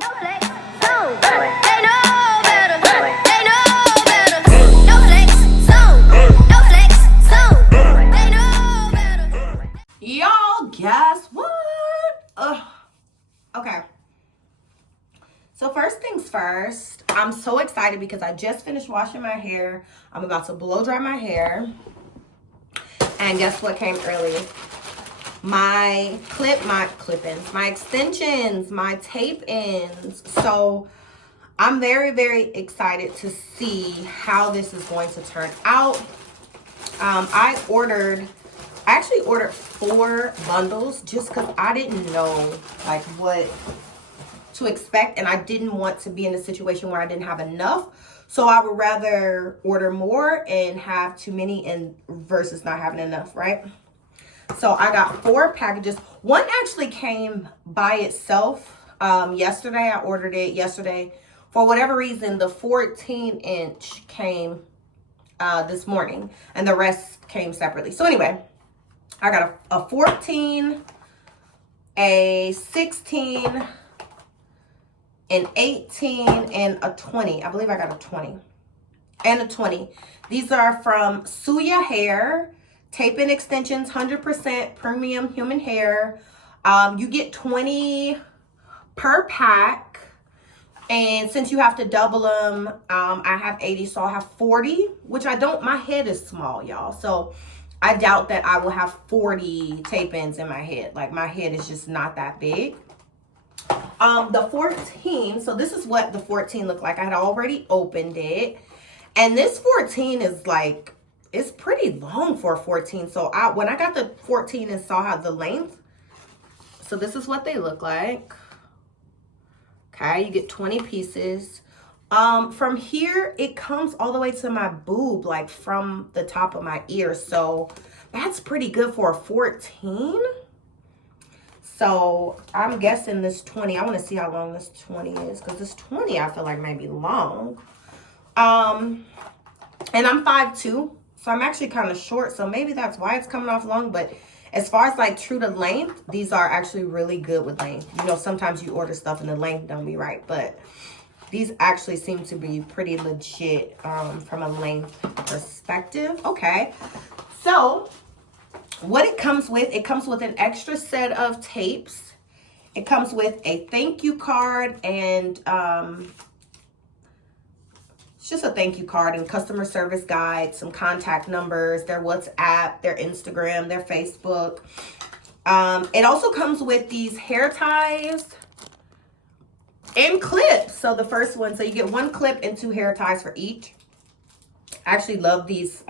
No flex, zone. They know better. They know better. No flex, zone. No flex, zone. They know better. Y'all, guess what? Okay. So first things first, I'm so excited because I just finished washing my hair. I'm about to blow dry my hair. And guess what came early? My clip-ins, my extensions, my tape-ins. So I'm very, very excited to see how this is going to turn out. I actually ordered 4 bundles just because I didn't know like what to expect, and I didn't want to be in a situation where I didn't have enough. So I would rather order more and have too many and versus not having enough, right? So I got 4 packages. One actually came by itself yesterday. I ordered it yesterday. For whatever reason, the 14-inch came this morning, and the rest came separately. So anyway, I got a 14, a 16, an 18, and a 20. I believe I got a 20 and a 20. These are from Suya Hair. Tape-in extensions, 100% premium human hair. You get 20 per pack. And since you have to double them, I have 80, so I'll have 40, which I don't, my head is small, y'all. So I doubt that I will have 40 tape-ins in my head. Like, my head is just not that big. The 14, so this is what the 14 looked like. I had already opened it. And this 14 is like, it's pretty long for a 14. So when I got the 14 and saw how the length, so this is what they look like. Okay, you get 20 pieces. From here, it comes all the way to my boob, like from the top of my ear. So that's pretty good for a 14. So I'm guessing this 20, I want to see how long this 20 is, because this 20 I feel like might be long. And I'm 5'2", so I'm actually kind of short, so maybe that's why it's coming off long. But as far as like true to length, these are actually really good with length. You know, sometimes you order stuff and the length don't be right, but these actually seem to be pretty legit from a length perspective. Okay, so what it comes with an extra set of tapes. It comes with a thank you card and it's just a thank you card and customer service guide, some contact numbers, their WhatsApp, their Instagram, their Facebook. It also comes with these hair ties and clips. So the first one, so you get 1 clip and 2 hair ties for each. I actually love these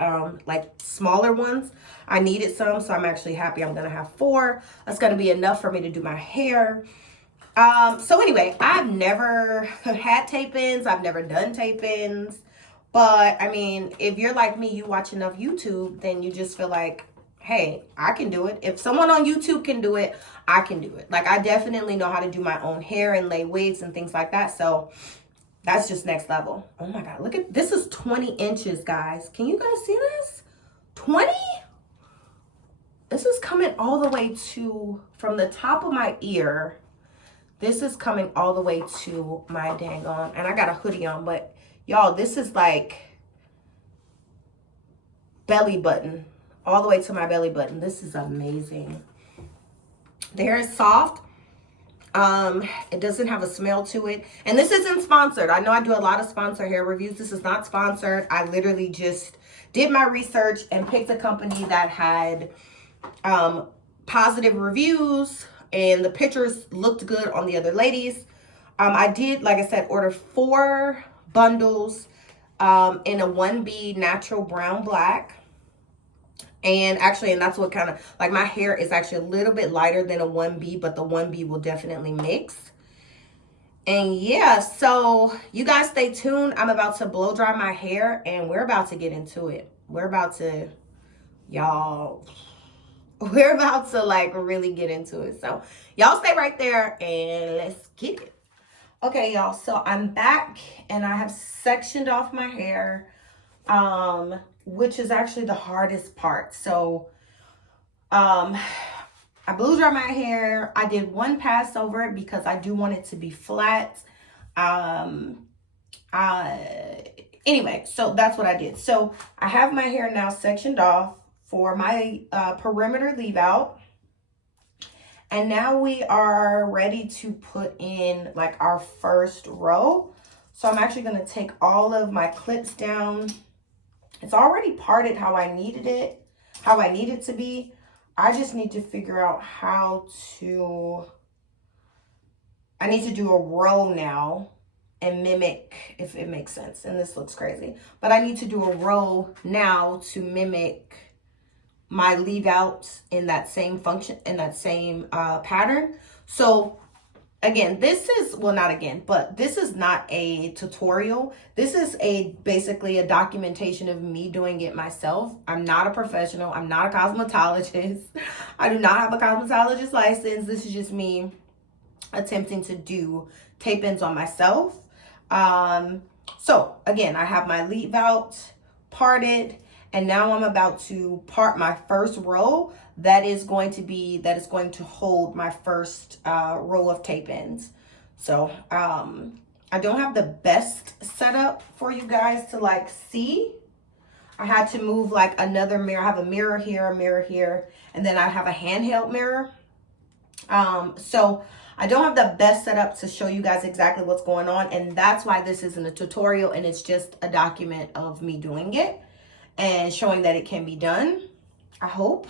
like smaller ones. I needed some, so I'm actually happy I'm gonna have 4. That's gonna be enough for me to do my hair. So anyway, I've never had tape-ins. I've never done tape-ins. But I mean, if you're like me, you watch enough YouTube, then you just feel like, hey, I can do it. If someone on YouTube can do it, I can do it. Like, I definitely know how to do my own hair and lay wigs and things like that. So that's just next level. Oh my God, look at this. Is 20 inches, guys. Can you guys see this? 20? This is coming all the way to, from the top of my ear. This is coming all the way to my dang on. And I got a hoodie on, but y'all, this is like belly button. All the way to my belly button. This is amazing. The hair is soft. It doesn't have a smell to it. And this isn't sponsored. I know I do a lot of sponsored hair reviews. This is not sponsored. I literally just did my research and picked a company that had positive reviews. And the pictures looked good on the other ladies. I did, like I said, order 4 bundles in a 1B natural brown black. And actually, and that's what kind of, like, my hair is actually a little bit lighter than a 1B, but the 1B will definitely mix. And yeah, so you guys stay tuned. I'm about to blow dry my hair and we're about to get into it. We're about to, y'all, we're about to like really get into it. So y'all stay right there and let's get it. Okay, y'all, so I'm back and I have sectioned off my hair, which is actually the hardest part. So I I blew dry my hair. I did one pass over it because I do want it to be flat. Anyway, so that's what I did. So I have my hair now sectioned off for my perimeter leave out. And now we are ready to put in like our first row. So I'm actually going to take all of my clips down. It's already parted how I needed it, how I need it to be. I just need to figure out how to, I need to do a row now and mimic, if it makes sense. And this looks crazy, but I need to do a row now to mimic my leave out in that same function, in that same pattern. So again, this is, well, not again, but this is not a tutorial. This is basically a documentation of me doing it myself. I'm not a professional. I'm not a cosmetologist. I do not have a cosmetologist license. This is just me attempting to do tape-ins on myself. So again, I have my leave out parted, and now I'm about to part my first row that is going to hold my first row of tape-ins. So I don't have the best setup for you guys to like see. I had to move like another mirror. I have a mirror here, and then I have a handheld mirror. So I don't have the best setup to show you guys exactly what's going on, and that's why this isn't a tutorial, and it's just a document of me doing it and showing that it can be done. I hope.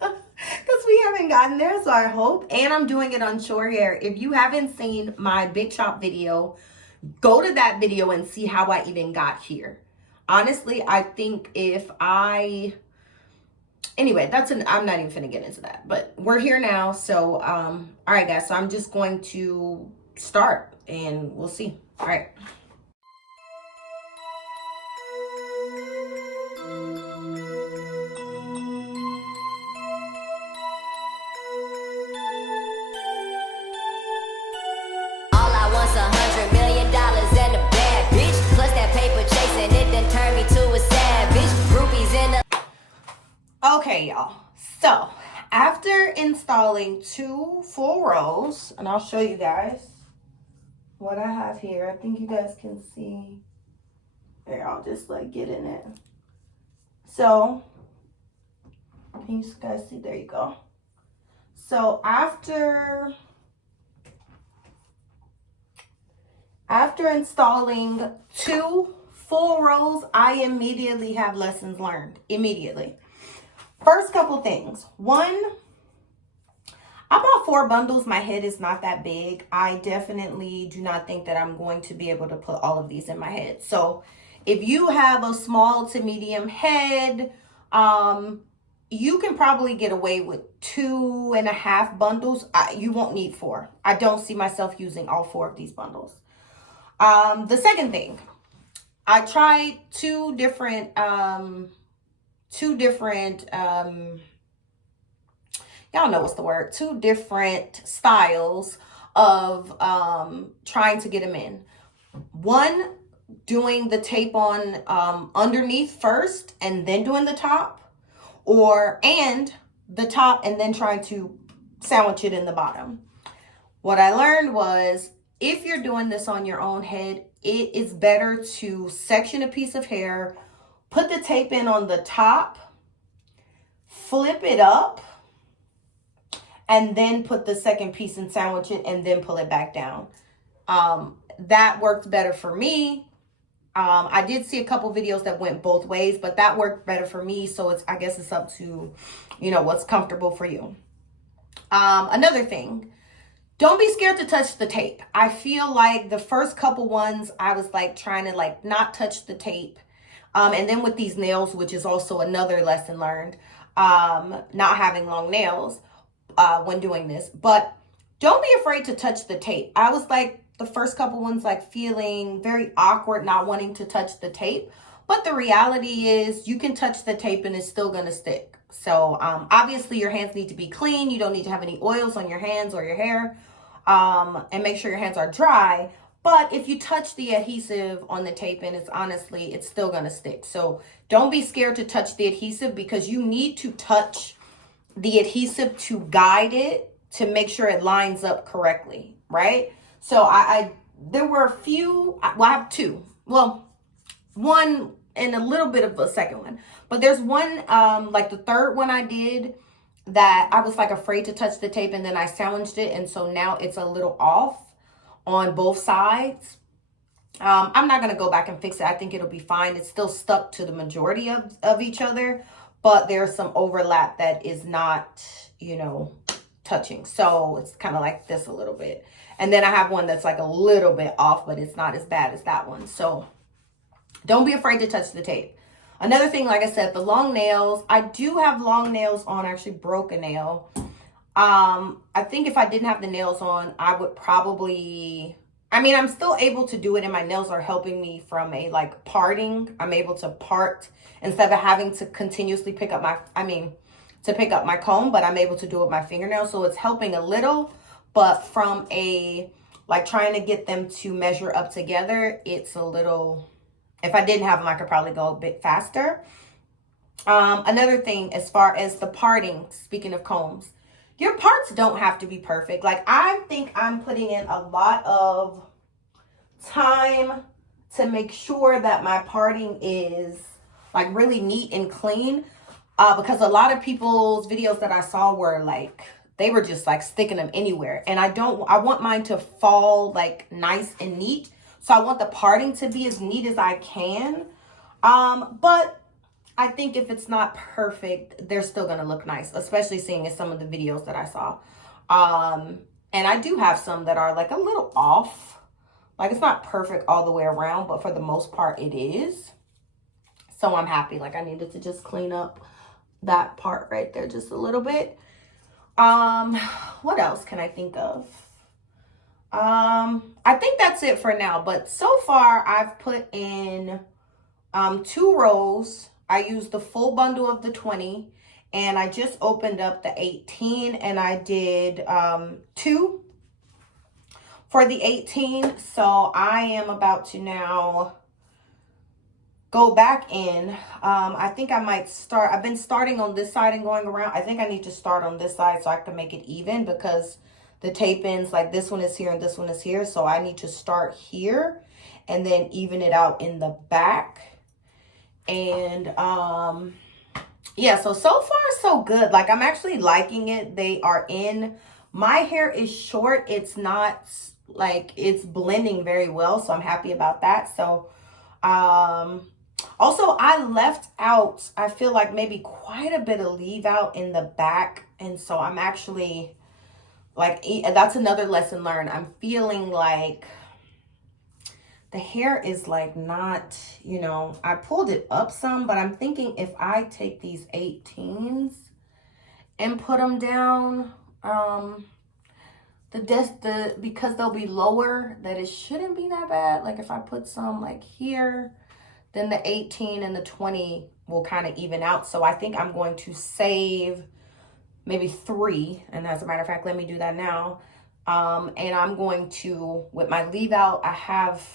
Because we haven't gotten there, so I hope. And I'm doing it on short hair. If you haven't seen my big chop video, go to that video and see how I even got here. Honestly, I think anyway, I'm not even finna get into that, but we're here now. So, all right, guys, so I'm just going to start and we'll see. All right. $100 million and a bad bitch. Plus that paper chasing it done turned me to a savage. Groupies in the... Okay, y'all. So after installing 2 full rows, and I'll show you guys what I have here. I think you guys can see. There, I'll just like get in it. So can you guys see? There you go. So after installing 2 full rows, I immediately have lessons learned. Immediately. First couple things. 1, I bought 4 bundles. My head is not that big. I definitely do not think that I'm going to be able to put all of these in my head. So if you have a small to medium head, you can probably get away with 2.5 bundles. You won't need 4. I don't see myself using all 4 of these bundles. The second thing, I tried 2 different, y'all know what's the word, 2 different styles of trying to get them in. One, doing the tape on underneath first and then doing the top, and the top and then trying to sandwich it in the bottom. What I learned was, if you're doing this on your own head, it is better to section a piece of hair, put the tape in on the top, flip it up, and then put the second piece and sandwich it and then pull it back down. That worked better for me. I did see a couple videos that went both ways, but that worked better for me. So I guess it's up to, what's comfortable for you. Another thing, don't be scared to touch the tape. I feel like the first couple ones, I was like trying to like not touch the tape. And then with these nails, which is also another lesson learned, not having long nails when doing this. But don't be afraid to touch the tape. I was like the first couple ones like feeling very awkward, not wanting to touch the tape. But the reality is you can touch the tape and it's still going to stick. So obviously your hands need to be clean. You don't need to have any oils on your hands or your hair. And make sure your hands are dry. But if you touch the adhesive on the tape, and it's still going to stick. So don't be scared to touch the adhesive, because you need to touch the adhesive to guide it to make sure it lines up correctly, right? So there were a few, well, I have two. Well, one and a little bit of a second one. But there's one, like the third one I did that I was like afraid to touch the tape, and then I challenged it. And so now it's a little off on both sides. I'm not going to go back and fix it. I think it'll be fine. It's still stuck to the majority of each other, but there's some overlap that is not, you know, touching. So it's kind of like this a little bit. And then I have one that's like a little bit off, but it's not as bad as that one. So don't be afraid to touch the tape. Another thing, like I said, the long nails. I do have long nails on. I actually broke a nail. I think if I didn't have the nails on, I would probably, I mean, I'm still able to do it, and my nails are helping me from a like parting. I'm able to part instead of having to continuously pick up my comb, but I'm able to do it with my fingernails. So it's helping a little, but from a, like trying to get them to measure up together, it's a little, if I didn't have them, I could probably go a bit faster. Another thing, as far as the parting, speaking of combs, your parts don't have to be perfect. Like, I think I'm putting in a lot of time to make sure that my parting is like really neat and clean. Because a lot of people's videos that I saw were like, they were just like sticking them anywhere. And I want mine to fall like nice and neat. So I want the parting to be as neat as I can. But I think if it's not perfect, they're still going to look nice, especially seeing in some of the videos that I saw. And I do have some that are like a little off. Like, it's not perfect all the way around, but for the most part it is. So I'm happy. Like, I needed to just clean up that part right there just a little bit. What else can I think of? I think that's it for now. But so far, I've put in 2 rows. I used the full bundle of the 20, and I just opened up the 18, and I did 2 for the 18. So I am about to now go back in. I think I might start. I've been starting on this side and going around. I think I need to start on this side so I can make it even, because the tape ends, like this one is here and this one is here. So I need to start here and then even it out in the back. And yeah, so far so good. Like, I'm actually liking it. They are in. My hair is short. It's not like, it's blending very well. So I'm happy about that. So also, I left out, I feel like maybe quite a bit of leave out in the back. And so I'm actually like, that's another lesson learned. I'm feeling like the hair is like not, you know, I pulled it up some, but I'm thinking if I take these 18s and put them down, because they'll be lower, that it shouldn't be that bad. Like, if I put some like here, then the 18 and the 20 will kind of even out. So I think I'm going to save maybe 3. And as a matter of fact, let me do that now. And I'm going to, with my leave out, I have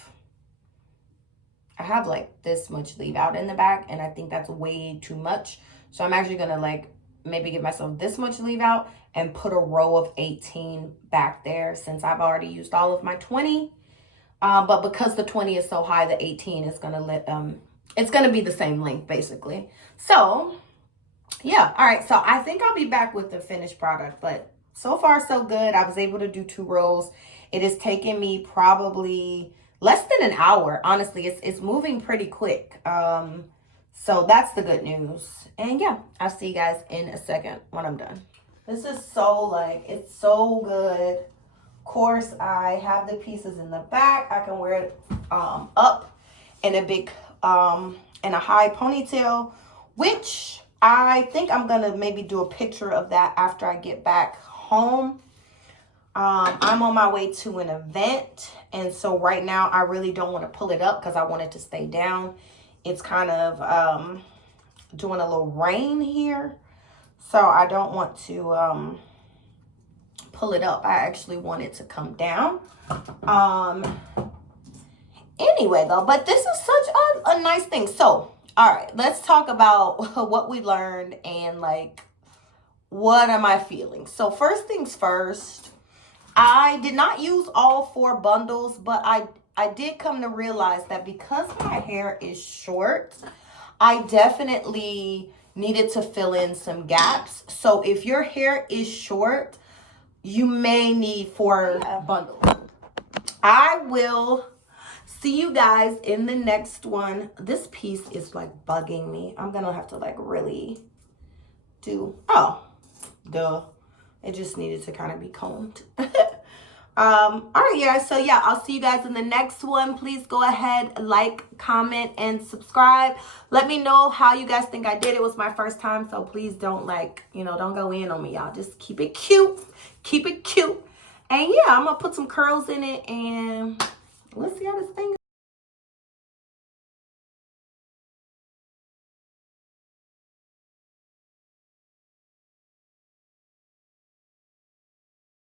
like this much leave out in the back, and I think that's way too much. So I'm actually gonna like maybe give myself this much leave out and put a row of 18 back there, since I've already used all of my 20. But because the 20 is so high, the 18 is gonna it's gonna be the same length basically. So yeah, all right. So I think I'll be back with the finished product, but so far so good. I was able to do 2 rows. It has taken me probably less than an hour. Honestly, it's moving pretty quick. So that's the good news. And yeah, I'll see you guys in a second when I'm done. This is so like, it's so good. Of course, I have the pieces in the back. I can wear it up in a big in a high ponytail, which I think I'm gonna maybe do a picture of that after I get back home. I'm on my way to an event, and so right now I really don't want to pull it up because I want it to stay down. It's kind of doing a little rain here, so I don't want to pull it up. I actually want it to come down. Anyway, though, but this is such a nice thing. So, all right, let's talk about what we learned and like what am I feeling? So first things first, I did not use all 4 bundles, but I did come to realize that because my hair is short, I definitely needed to fill in some gaps. So if your hair is short, you may need 4 bundles. I will see you guys in the next one. This piece is like bugging me. I'm gonna have to like really do, oh, duh. It just needed to kind of be combed. All right, yeah, so yeah, I'll see you guys in the next one. Please go ahead, like, comment, and subscribe. Let me know how you guys think I did. It was my first time, so please don't don't go in on me, y'all. Just keep it cute. Keep it cute. And yeah, I'm gonna put some curls in it, and let's see how this thing